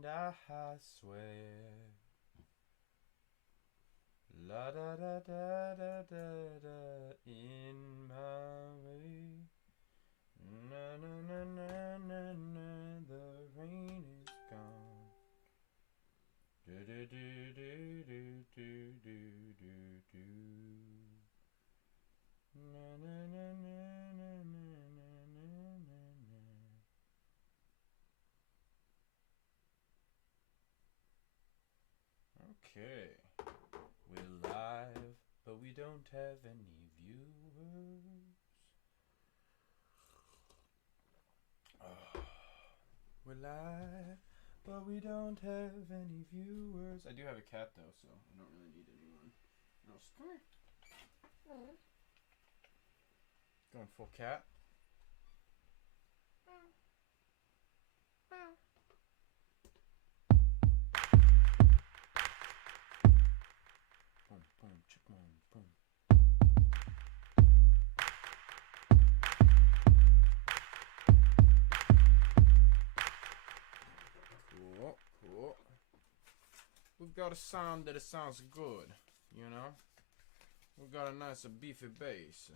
and I swear. La da da da da da da in my way. Na na na na na na, the rain is gone. Do do do do do do do do do. Na na na na na na na na na. Okay, we're live, but we don't have any viewers. We're live, but we don't have any viewers. I do have a cat though, so I don't really need anyone else. Come here. Going full cat. Boom, boom, chick, boom, boom. Cool, cool. We've got a sound that it sounds good, you know? We've got a nice beefy bass.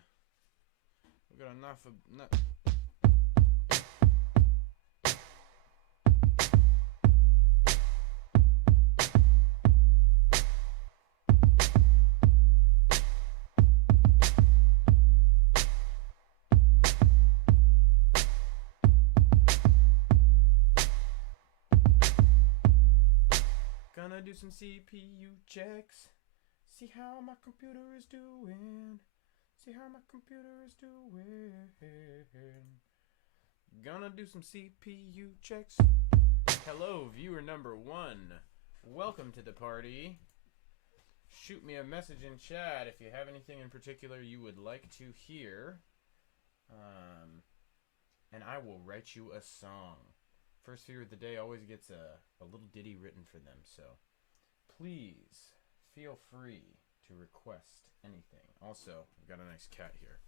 We've got enough of... Gonna do some CPU checks. See how my computer is doing. See how my computer is doing. Gonna do some CPU checks. Hello, viewer number 1. Welcome to the party. Shoot me a message in chat if you have anything in particular you would like to hear. And I will write you a song. First viewer of the day always gets a little ditty written for them, so please feel free to request anything. Also, I've got a nice cat here.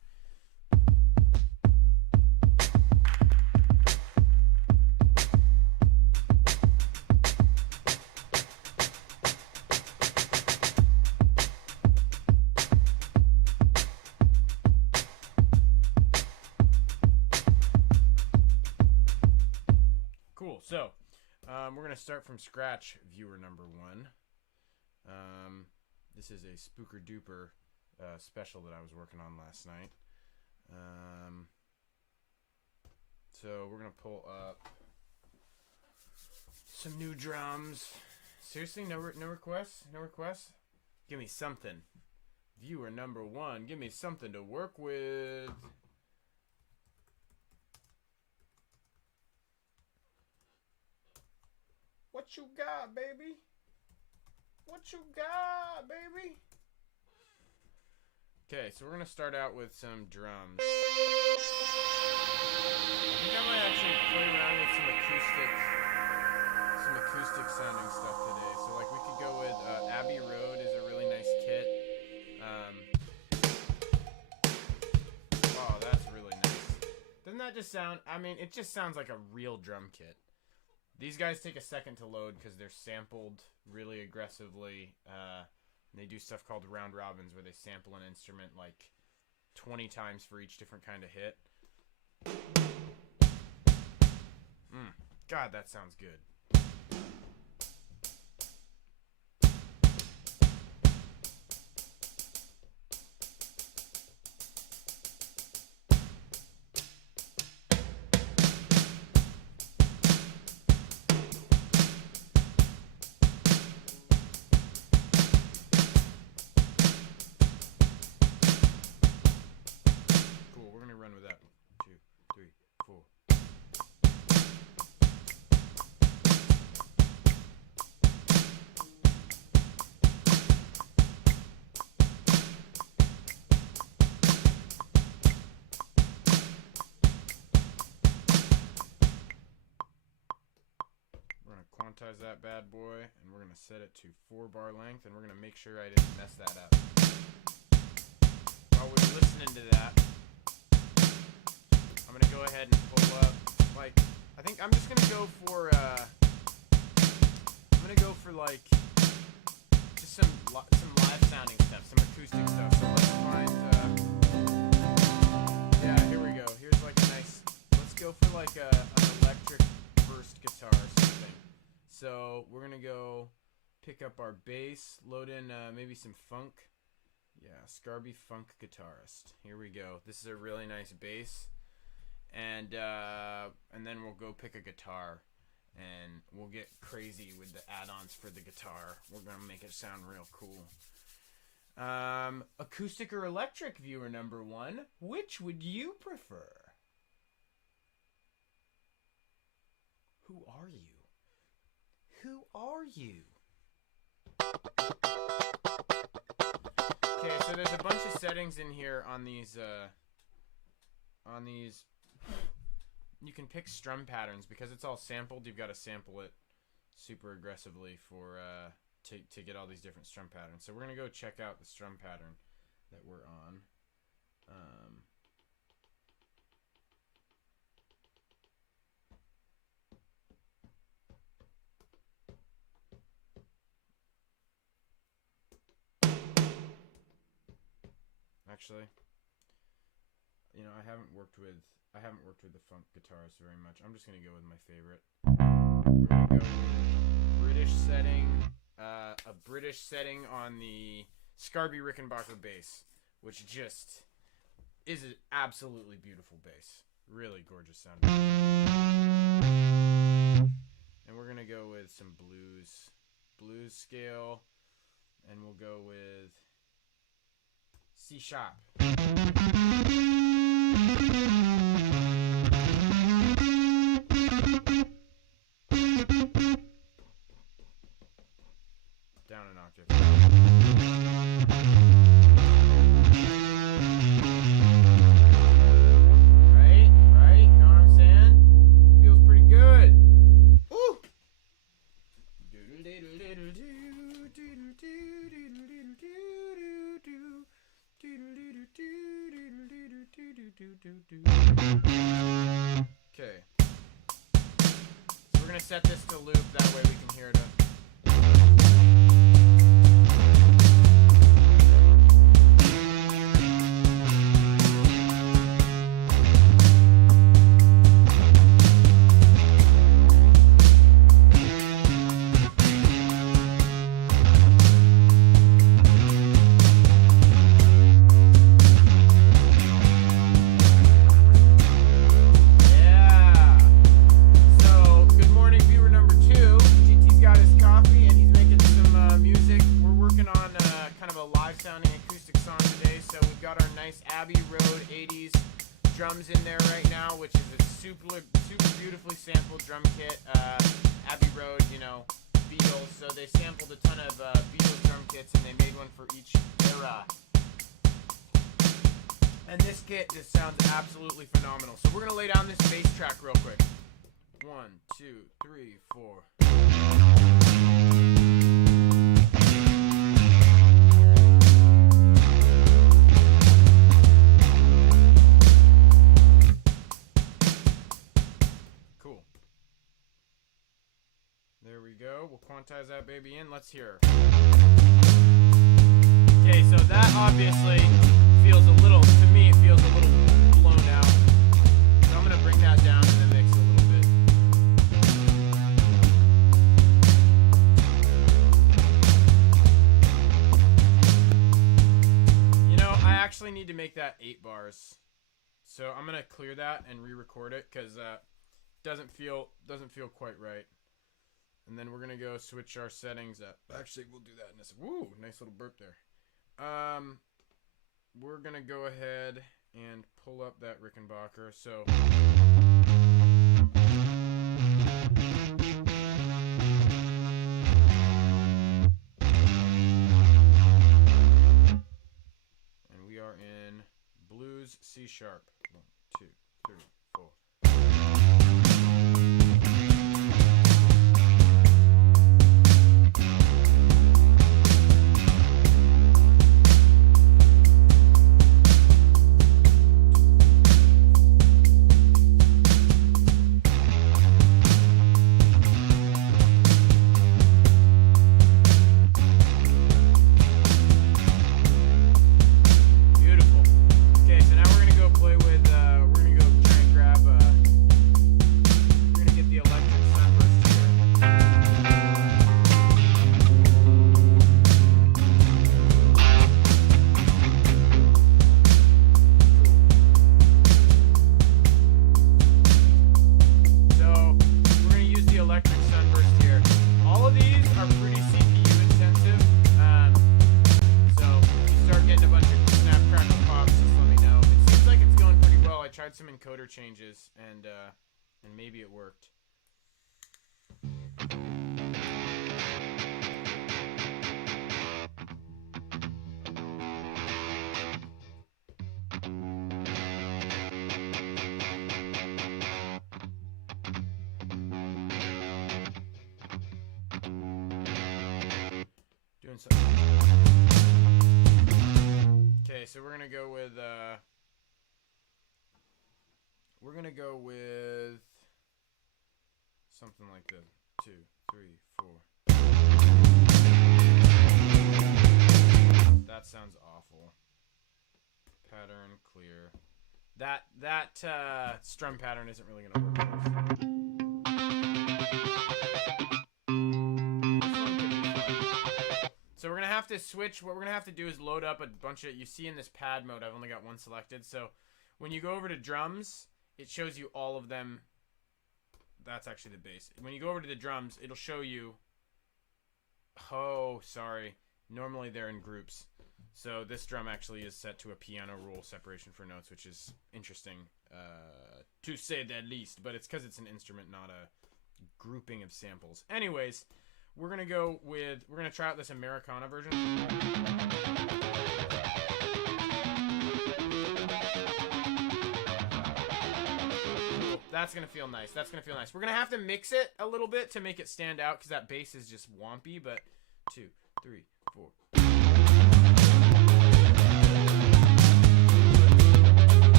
Cool, so we're going to start from scratch, viewer number 1. This is a Spooker Duper special that I was working on last night. So we're going to pull up some new drums. Seriously, no requests? No requests? Give me something. Viewer number 1, give me something to work with. What you got, baby? What you got, baby? Okay, so we're gonna start out with some drums. I think I might actually play around with some acoustic sounding stuff today. So like we could go with Abbey Road is a really nice kit. Oh, that's really nice. Doesn't that just sound? I mean, it just sounds like a real drum kit. These guys take a second to load because they're sampled really aggressively. They do stuff called round robins where they sample an instrument like 20 times for each different kind of hit. God, that sounds good. Quantize that bad boy, and we're going to set it to 4-bar length, and we're going to make sure I didn't mess that up. While we're listening to that, I'm going to go ahead and pull up, like, I think I'm just going to go for like just some live sounding stuff, some acoustic stuff. So let's find. Yeah, here we go. Here's like a nice. Let's go for like an electric first guitar or something. So we're gonna go pick up our bass, load in maybe some funk. Yeah, Scarby Funk Guitarist. Here we go. This is a really nice bass, and then we'll go pick a guitar, and we'll get crazy with the add-ons for the guitar. We're gonna make it sound real cool. Acoustic or electric, viewer number 1? Which would you prefer? Who are you? Who are you? Okay, so there's a bunch of settings in here on these. You can pick strum patterns because it's all sampled. You've got to sample it super aggressively for to get all these different strum patterns. So we're gonna go check out the strum pattern that we're on. Actually, you know, I haven't worked with the funk guitars very much. I'm just gonna go with my favorite. We're gonna go with British setting, a British setting on the Scarby Rickenbacker bass, which just is an absolutely beautiful bass. Really gorgeous sounding. And we're gonna go with some blues scale, and we'll go with C sharp. Down an octave. Right? You know what I'm saying? Feels pretty good. Ooh! Okay. So we're gonna set this to loop, that way we can hear it. Drums in there right now, which is a super beautifully sampled drum kit. Abbey Road, you know, Beatles. So they sampled a ton of Beatles drum kits, and they made one for each era. And this kit just sounds absolutely phenomenal. So we're gonna lay down this bass track real quick. 1, 2, 3, 4. There we go. We'll quantize that baby in. Let's hear. Okay, so that obviously feels a little, to me, it feels a little blown out. So I'm going to bring that down in the mix a little bit. You know, I actually need to make that 8 bars. So I'm going to clear that and re-record it because doesn't feel quite right. And then we're going to go switch our settings up. Actually, we'll do that in this. Woo, nice little burp there. We're going to go ahead and pull up that Rickenbacker. So and we are in blues C sharp. 1, 2, 3, 4. tried some encoder changes, and maybe it worked. Doing something. Okay, so we're gonna go with something like this. 2, 3, 4. That sounds awful. Pattern clear. That strum pattern isn't really gonna work for us. So we're gonna have to switch. What we're gonna have to do is load up a bunch of. You see in this pad mode, I've only got one selected. So when you go over to drums, it shows you all of them. That's actually the bass. When you go over to the drums, it'll show you. Oh, sorry. Normally they're in groups. So this drum actually is set to a piano rule separation for notes, which is interesting, to say the least. But it's because it's an instrument, not a grouping of samples. Anyways. We're going to try out this Americana version. That's going to feel nice. That's going to feel nice. We're going to have to mix it a little bit to make it stand out because that bass is just wompy, but 2, 3, 4.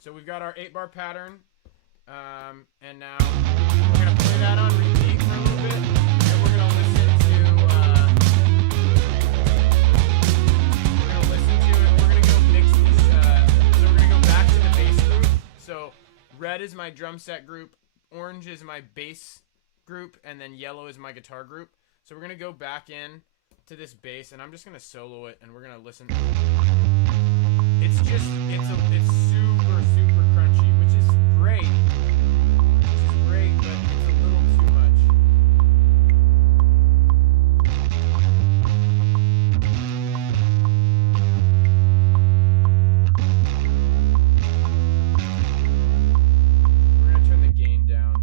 So we've got our 8-bar pattern, and now we're going to play that on repeat for a little bit, and we're going to listen to it. We're going to go mix these, so we're going to go back to the bass group. So red is my drum set group, orange is my bass group, and then yellow is my guitar group. So we're going to go back in to this bass, and I'm just going to solo it, and we're going to listen. It's super crunchy, which is great. But it's a little too much. We're gonna turn the gain down.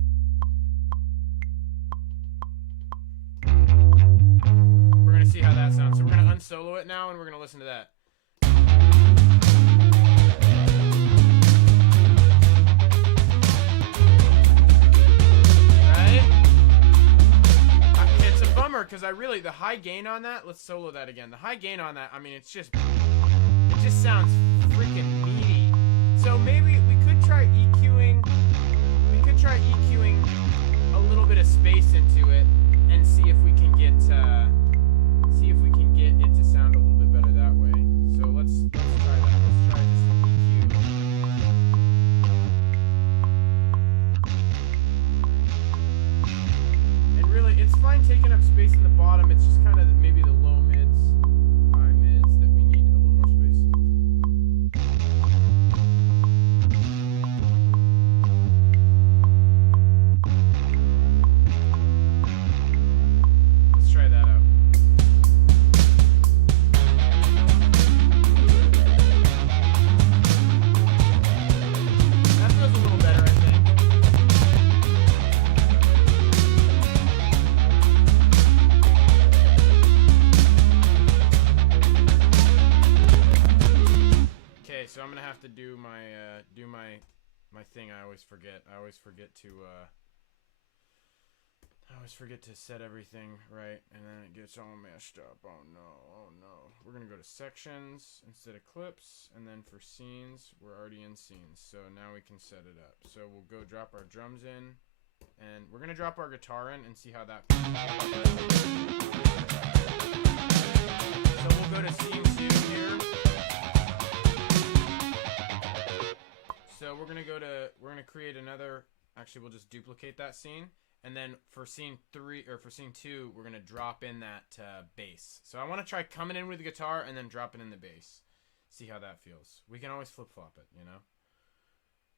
We're gonna see how that sounds. So we're gonna unsolo it now, and we're gonna listen to that. Because the high gain on that, let's solo that again. The high gain on that, I mean, it just sounds freaking meaty. So maybe we could try EQing a little bit of space into it and see if we can get it to sound a little bit better that way. So let's try that. Let's try just EQ. And really, it's fine taking up space in the bottom. It's just kind of maybe the low mids, high mids that we need a little more space. Let's try that out. That feels a little better, I think. So I'm gonna have to do my thing. I always forget to set everything right, and then it gets all messed up. Oh no. We're gonna go to sections instead of clips, and then for scenes, we're already in scenes. So now we can set it up. So we'll go drop our drums in, and we're gonna drop our guitar in and see how that. So we'll go to scene 2 here. So we're gonna create another. Actually, we'll just duplicate that scene, and then for scene 3 or for scene 2, we're gonna drop in that bass. So I want to try coming in with the guitar and then dropping in the bass. See how that feels. We can always flip flop it, you know.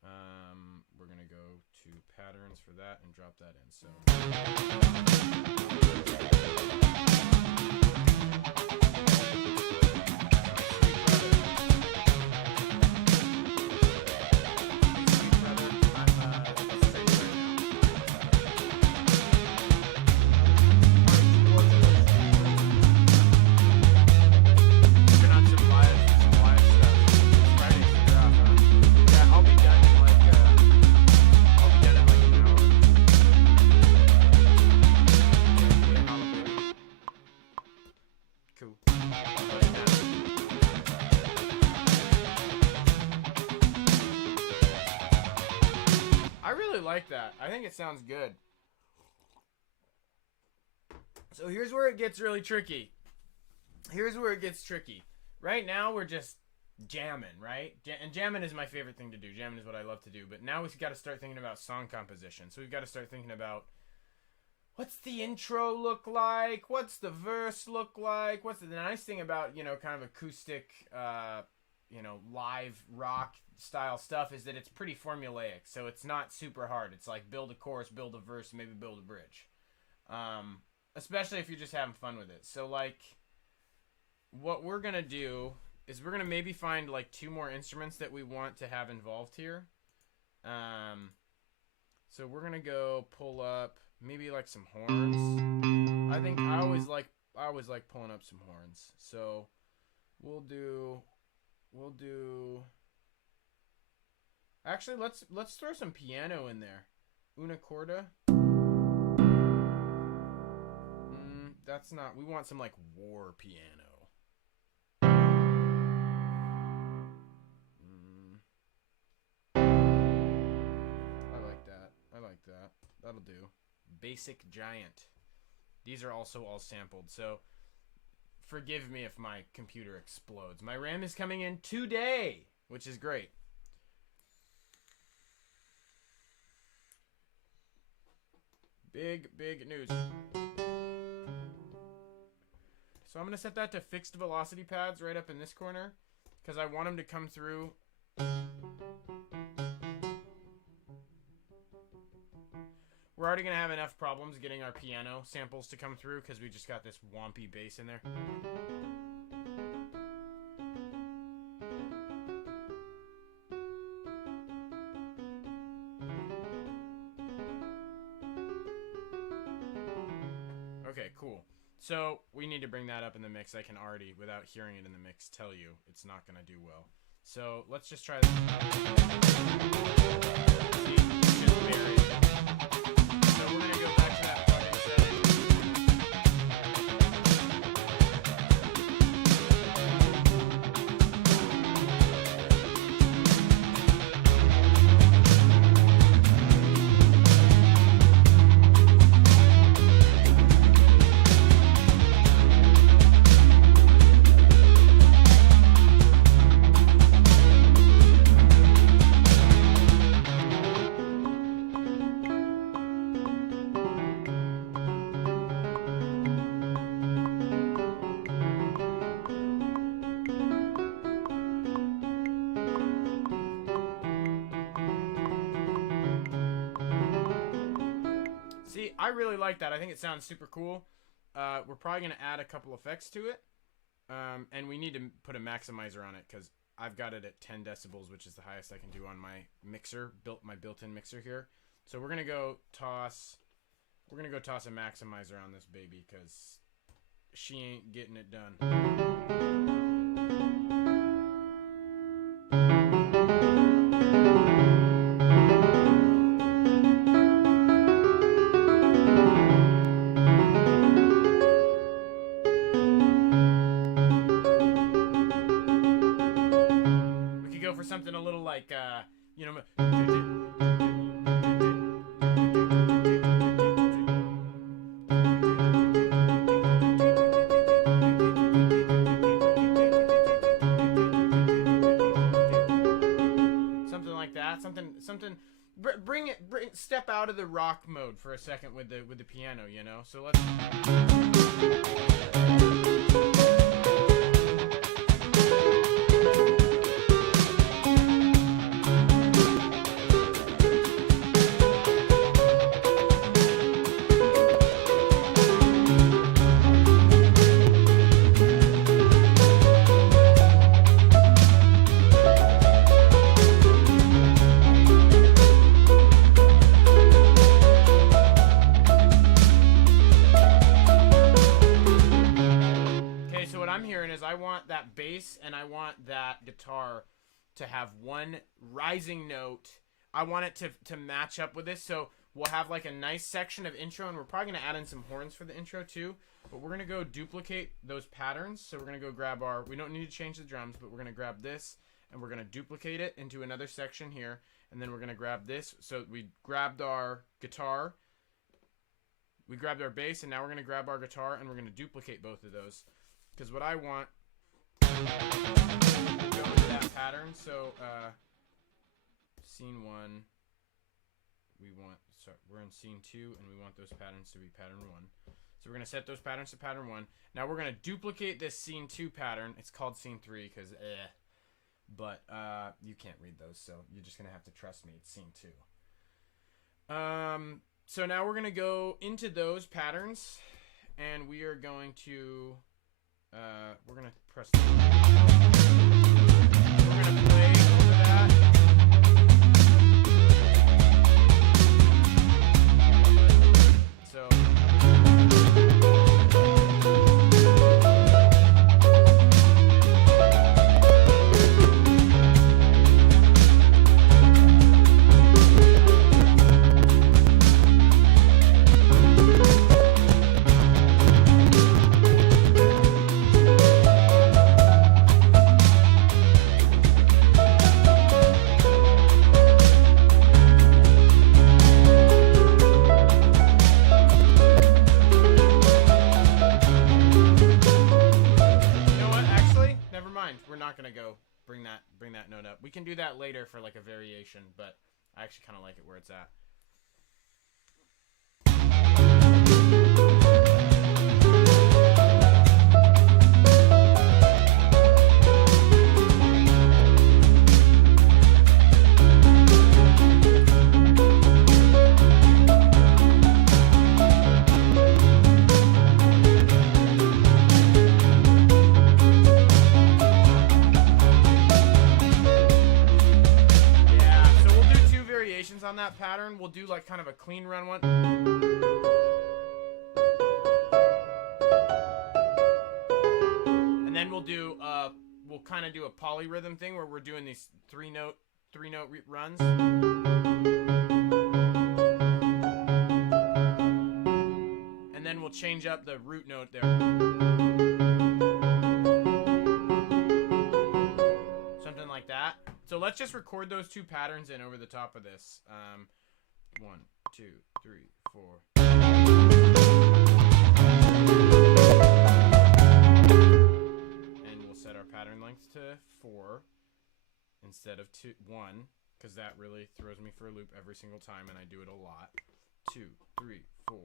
We're gonna go to patterns for that and drop that in. So. Like that. I think it sounds good. So here's where it gets really tricky. Right now we're just jamming, right? And jamming is my favorite thing to do. Jamming is what I love to do. But now we've got to start thinking about song composition. So we've got to start thinking about what's the intro look like? What's the verse look like? What's the nice thing about, kind of acoustic, live rock style stuff is that it's pretty formulaic, so it's not super hard. It's like build a chorus, build a verse, maybe build a bridge, especially if you're just having fun with it. So like what we're gonna do is we're gonna maybe find like 2 more instruments that we want to have involved here. So we're gonna go pull up maybe like some horns. I think I always like pulling up some horns, so we'll do actually, let's throw some piano in there. Una corda. That's not. We want some like war piano. I like that. That'll do. Basic Giant. These are also all sampled, so forgive me if my computer explodes. My RAM is coming in today, which is great. Big news. So I'm going to set that to fixed velocity pads right up in this corner because I want them to come through. We're already going to have enough problems getting our piano samples to come through because we just got this wompy bass in there. Okay, cool. So we need to bring that up in the mix. I can already, without hearing it in the mix, tell you it's not going to do well. So let's just try this. See, it's just buried. So we're going to go back to that plugin setting. I really like that. I think it sounds super cool. We're probably going to add a couple effects to it. And we need to put a maximizer on it because I've got it at 10 decibels, which is the highest I can do on my mixer, my built-in mixer here. So we're going to go toss a maximizer on this baby because she ain't getting it done. Something a little like, something like that. Something. Step out of the rock mode for a second with the piano, So let's. what I'm hearing is I want that bass and I want that guitar to have one rising note. I want it to match up with this. So we'll have like a nice section of intro, and we're probably going to add in some horns for the intro too. But we're going to go duplicate those patterns. So we're going to go grab our, we don't need to change the drums, but we're going to grab this and we're going to duplicate it into another section here. And then we're going to grab this. So we grabbed our guitar, we grabbed our bass, and now we're going to grab our guitar and we're going to duplicate both of those. Because what I want to go into that pattern. So scene 1, we want, so we're in scene 2 and we want those patterns to be pattern 1. So we're going to set those patterns to pattern 1. Now we're going to duplicate this scene 2 pattern. It's called scene 3 because but you can't read those, so you're just going to have to trust me. It's scene 2. So now we're going to go into those patterns and we are going to we're going to press we're going to play over that. So bring that note up. We can do that later for like a variation, but I actually kind of like it where it's at. On that pattern, we'll do like kind of a clean run one. And then we'll do we'll kind of do a polyrhythm thing where we're doing these three note runs. And then we'll change up the root note there. Something like that. So let's just record those two patterns in over the top of this. 1, 2, 3, 4. And we'll set our pattern length to 4 instead of 1, because that really throws me for a loop every single time, and I do it a lot. 2, 3, 4.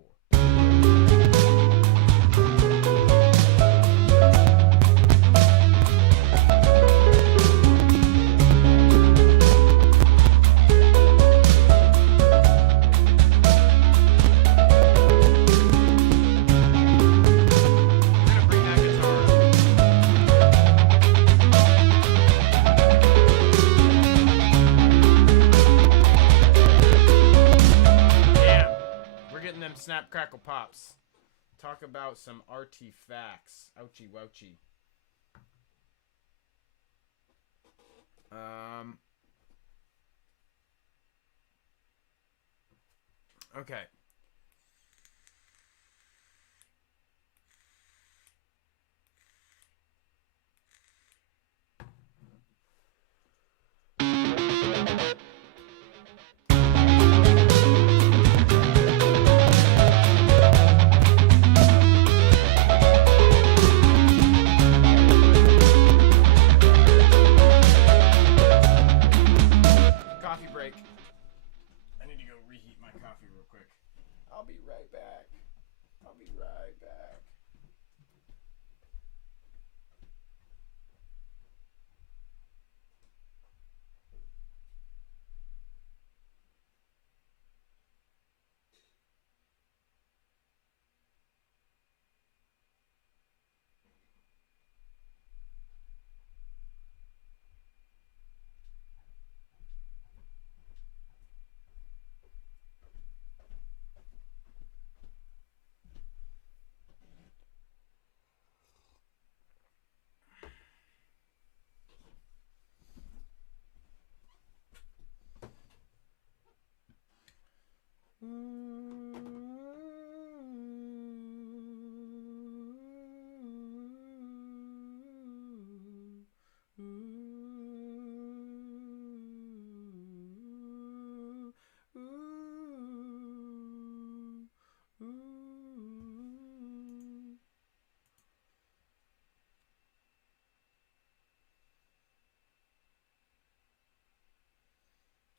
Snap, crackle, pops. Talk about some artifacts. Ouchie, wouchie. Okay.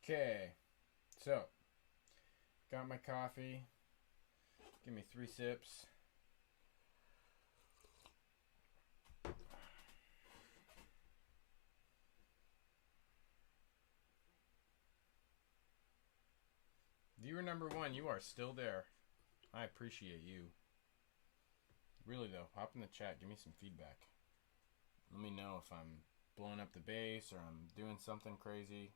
Okay, so got my coffee. Give me 3 sips. Viewer number 1, you are still there. I appreciate you. Really though, hop in the chat, give me some feedback. Let me know if I'm blowing up the bass or I'm doing something crazy.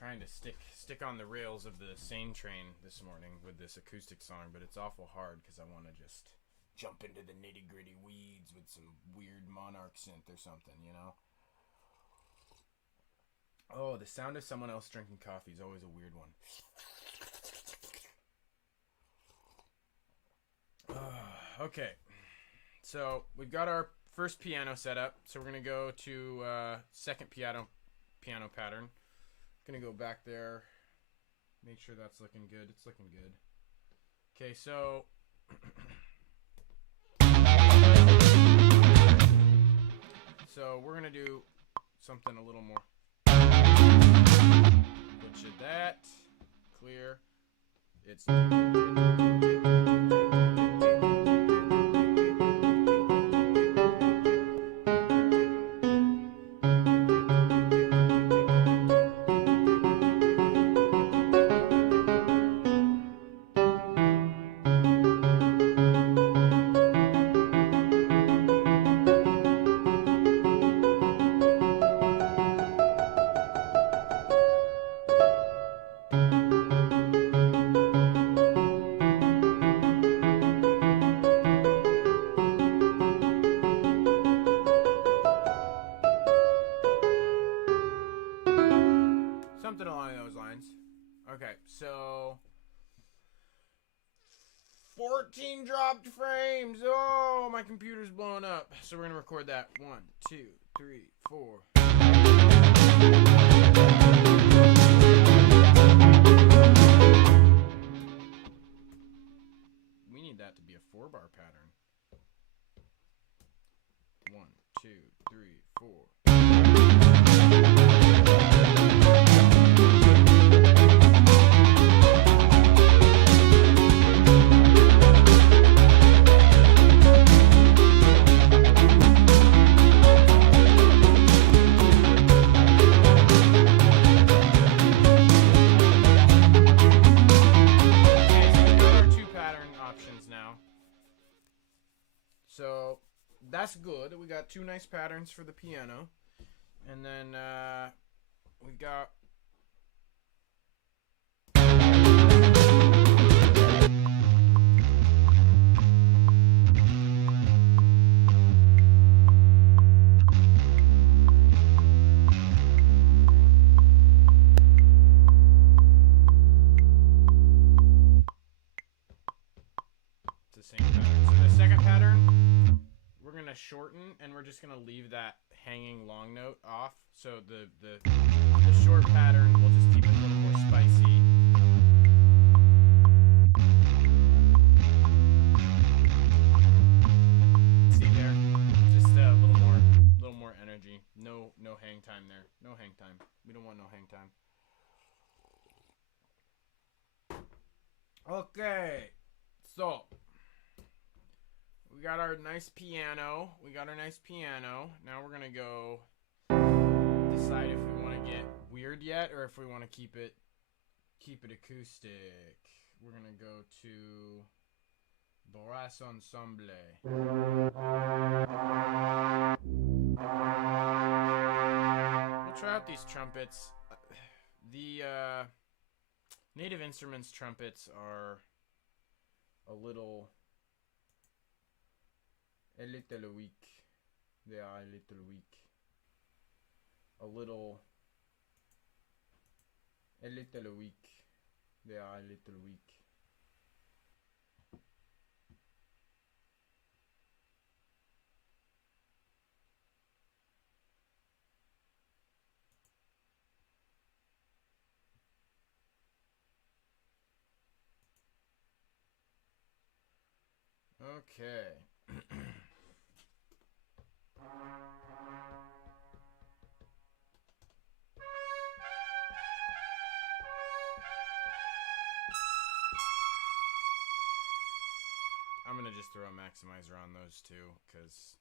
Trying to stick on the rails of the sane train this morning with this acoustic song, but it's awful hard because I want to just jump into the nitty-gritty weeds with some weird Monarch synth or something, you know? Oh, the sound of someone else drinking coffee is always a weird one. Okay, so we've got our first piano set up, so we're gonna go to second piano pattern. Gonna go back there, make sure that's looking good. It's looking good. Okay, so we're gonna do something a little more. Butcher that. Clear. It's something along those lines. Okay, so 14 dropped frames. Oh, my computer's blowing up. So we're gonna record that. 1, 2, 3, 4. We need that to be a 4-bar pattern. 1, 2, 3, 4. So that's good. We got 2 nice patterns for the piano. And then we got the same pattern. So the second pattern, we're gonna shorten, and we're just gonna leave that hanging long note off. So the short pattern, we'll just keep it a little more spicy. See there, just a little more energy. No hang time there. No hang time. We don't want no hang time. Okay, so we got our nice piano. Now we're gonna go decide if we want to get weird yet, or if we want to keep it acoustic. We're gonna go to Brass Ensemble. We'll try out these trumpets. The Native Instruments trumpets are a little weak. They are a little weak. A little weak. They are a little weak. Okay. I'm gonna just throw a maximizer on those two, because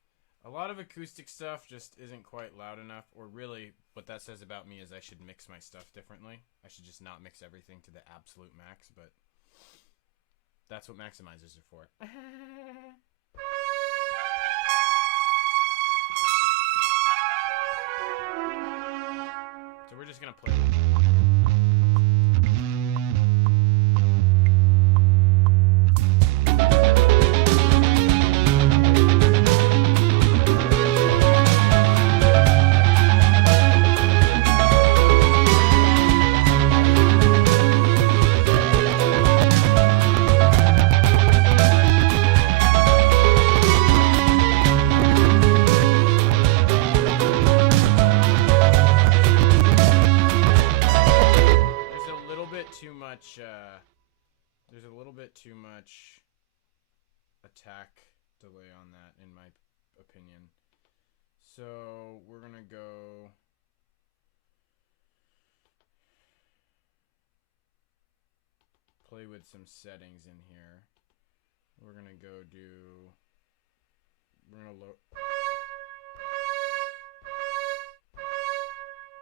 a lot of acoustic stuff just isn't quite loud enough. Or really, what that says about me is I should mix my stuff differently. I should just not mix everything to the absolute max, but that's what maximizers are for. So we're just gonna play. There's a little bit too much attack delay on that, in my opinion. So we're gonna go play with some settings in here. We're gonna go do. We're gonna load.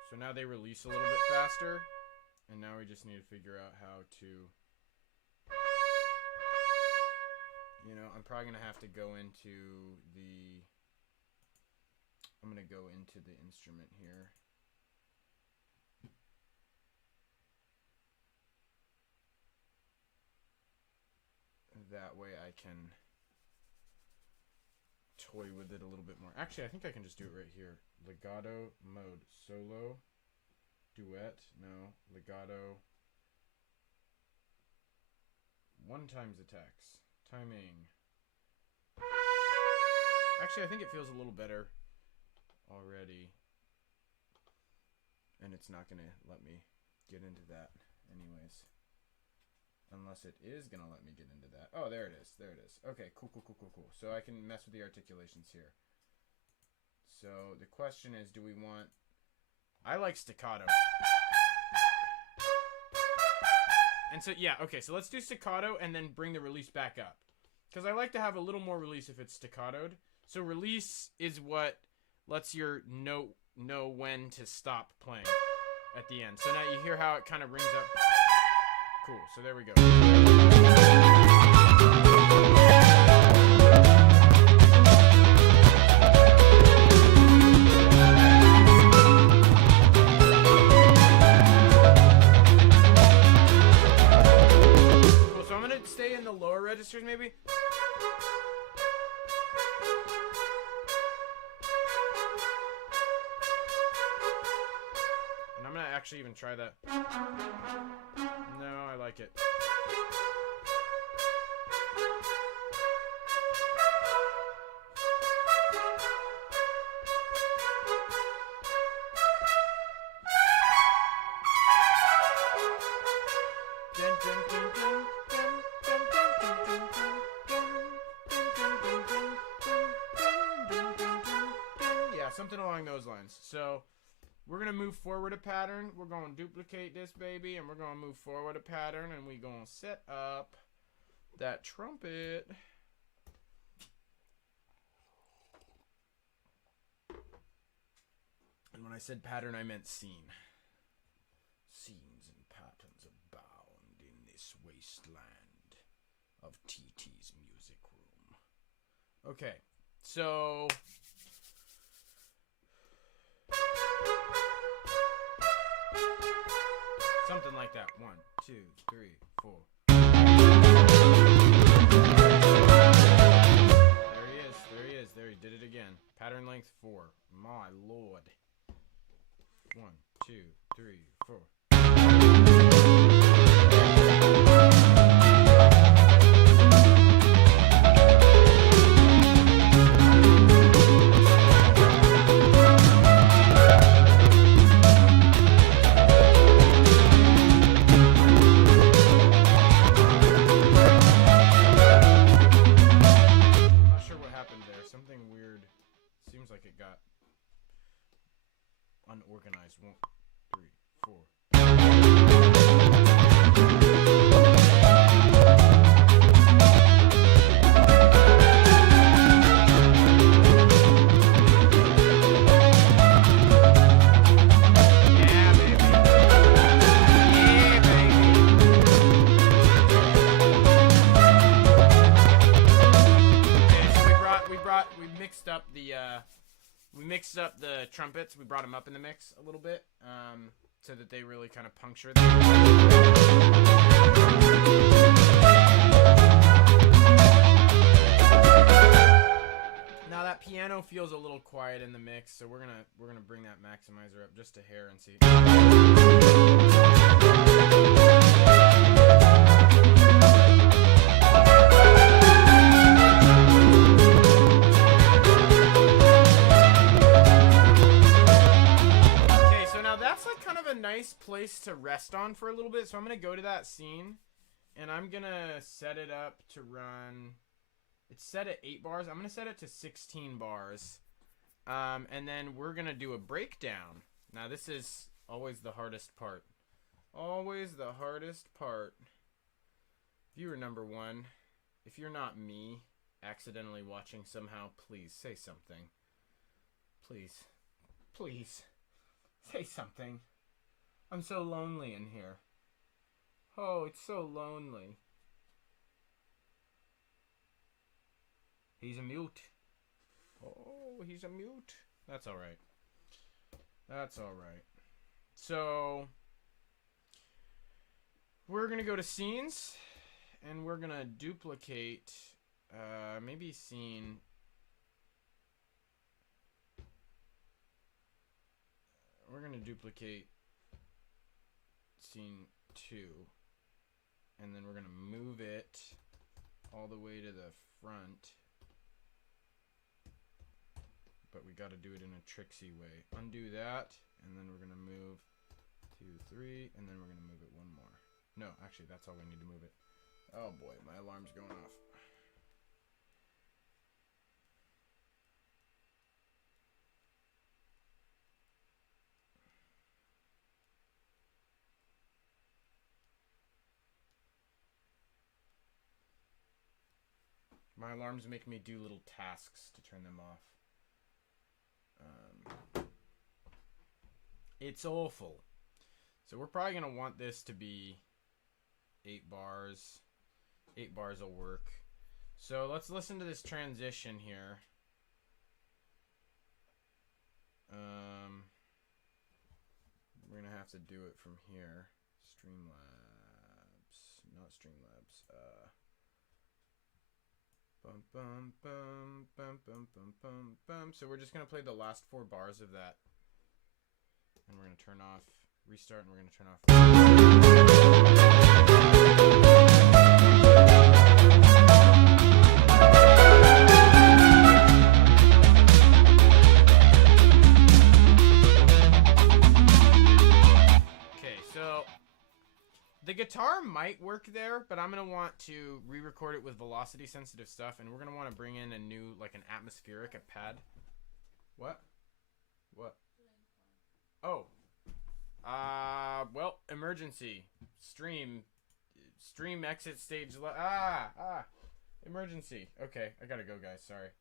So now they release a little bit faster. And now we just need to figure out how to, you know, I'm probably going to have to go into the, I'm going to go into the instrument here. That way I can toy with it a little bit more. Actually, I think I can just do it right here. Legato mode, solo. Duet, no. Legato. 1 times attacks. Timing. Actually, I think it feels a little better already. And it's not going to let me get into that anyways. Unless it is going to let me get into that. Oh, there it is. There it is. Okay, cool. So I can mess with the articulations here. So the question is, do we want... I like staccato. And so, yeah, okay, so let's do staccato and then bring the release back up. Because I like to have a little more release if it's staccatoed. So release is what lets your note know when to stop playing at the end. So now you hear how it kind of rings up. Cool, so there we go. Stay in the lower registers maybe. And I'm gonna actually even try that. No, I like it. Something along those lines. So we're gonna move forward a pattern. We're gonna duplicate this baby, and we're gonna move forward a pattern, and we're gonna set up that trumpet. And when I said pattern, I meant scene. Scenes and patterns abound in this wasteland of TT's music room. Okay, so something like that. 1, 2, 3, 4. There he is. There he is. There he did it again. Pattern length 4. My lord. 1, 2, 3, 4. Unorganized. 1, 3, 4. mixed up the trumpets. We brought them up in the mix a little bit, so that they really kind of puncture them. Now that piano feels a little quiet in the mix, so we're gonna bring that maximizer up just a hair and see. Okay, so now that's like kind of a nice place to rest on for a little bit. So I'm gonna go to that scene, and I'm gonna set it up to run. It's set at 8 bars. I'm going to set it to 16 bars. And then we're going to do a breakdown. Now, this is always the hardest part. Always the hardest part. Viewer number 1, if you're not me, accidentally watching somehow, please say something. Please. Please. Say something. I'm so lonely in here. Oh, it's so lonely. He's a mute. Oh, he's a mute. That's alright. That's alright. So, we're going to go to scenes, and we're going to duplicate, maybe scene. We're going to duplicate scene 2, and then we're going to move it all the way to the front. But we got to do it in a tricksy way. Undo that, and then we're going to move 2, 3, and then we're going to move it 1 more. No, actually, that's all we need to move it. Oh boy, my alarm's going off. My alarms make me do little tasks to turn them off. It's awful. So we're probably going to want this to be 8 bars. 8 bars will work. So let's listen to this transition here. We're going to have to do it from here. Streamlabs. Not Streamlabs. Bum, bum, bum, bum, bum, bum, bum, bum. So we're just going to play the last 4 bars of that. And we're going to turn off, restart, and we're going to turn off. Okay, so the guitar might work there, but I'm going to want to re-record it with velocity sensitive stuff, and we're going to want to bring in a new, like an atmospheric, a pad. What? What? Oh. Well, emergency. Stream exit stage. Emergency. Okay, I gotta go, guys. Sorry.